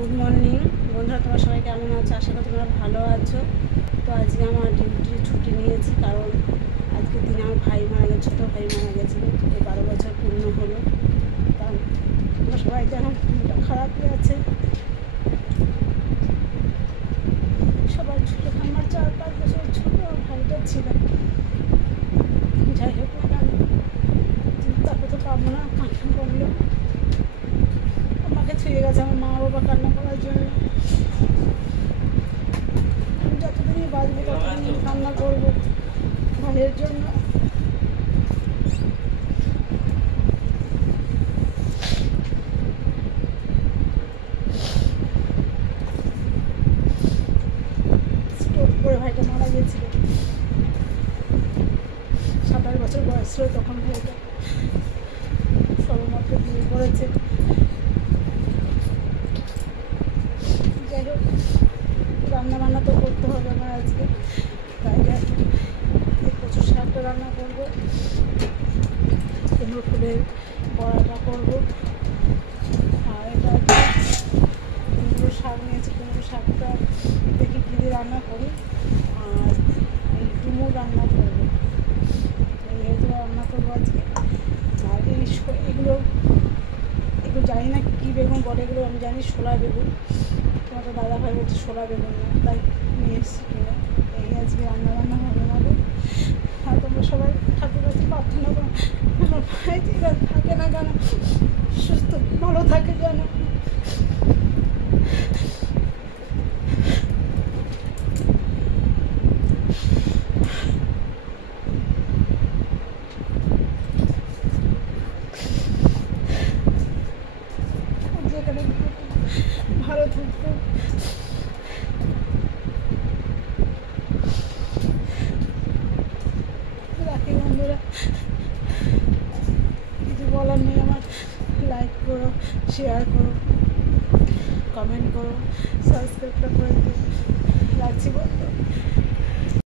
Good morning বন্ধুরা, তোমরা সবাই কেমন আছো? আশা করি তোমরা ভালো আছো। তো আজকে আমার ডিউটি ছুটি নিয়েছি, কারণ আজকের দিনে আমার ভাই মারা গেছে, ছোটো ভাই মারা গেছিলো। এই 12 বছর পূর্ণ হলো। তা তোমরা সবাই জানো মনটা খারাপই আছে। সবার ছোটো, আমার 4-5 বছর ছোটো ভাইটা ছিল। যাই হোক না কেন, চিন্তা করতে পারবো না, কান্না করলো। আমাকে ছুঁয়ে গেছে আমার মা বাবা কান্না করার জন্য। আমি যতদিনই বাঁচবো ততদিনই কান্না করবো ভাইয়ের জন্য। স্ট্রোক করে ভাইটা মারা গেছিল। 27 বছর বয়স ছিল তখন ভাইটা। সবেমাত্র বিয়ে করেছে। যাই হোক, রান্না বান্না তো করতে হবে আমার আজকে, তাই কচুর শাকটা রান্না করবো, কুমড়ো ফুলের বড়াটা করবো। আর এটা কুমড়ো শাক নিয়েছি, কুমড়ো শাকটা দেখি কী দিয়ে রান্না করি। আর এই ডুমুর রান্না করবো, এইগুলো রান্না করবো আজকে। আর এগুলো জানি না কী বেগুন বলে, এগুলো আমি জানি শোলা বেগুন। তোমার তো দাদা ভাই বলছে শোলা বেগুন না, তাই নিয়ে এসেছি কিনে। এই আজকে রান্না বান্না হবে আমাদের। আর তোমরা সবাই ঠাকুর কাছে প্রার্থনা করো আমার ভাই ঠিক থাকে না কেন, সুস্থ ভালো থাকে যেন। যেখানে ভালো থাকতো। রাখি বন্ধুরা, কিছু বলার নেই আমার। লাইক করো, শেয়ার করো, কমেন্ট করো, সাবস্ক্রাইবটা করে দিও। রাখছি বন্ধু।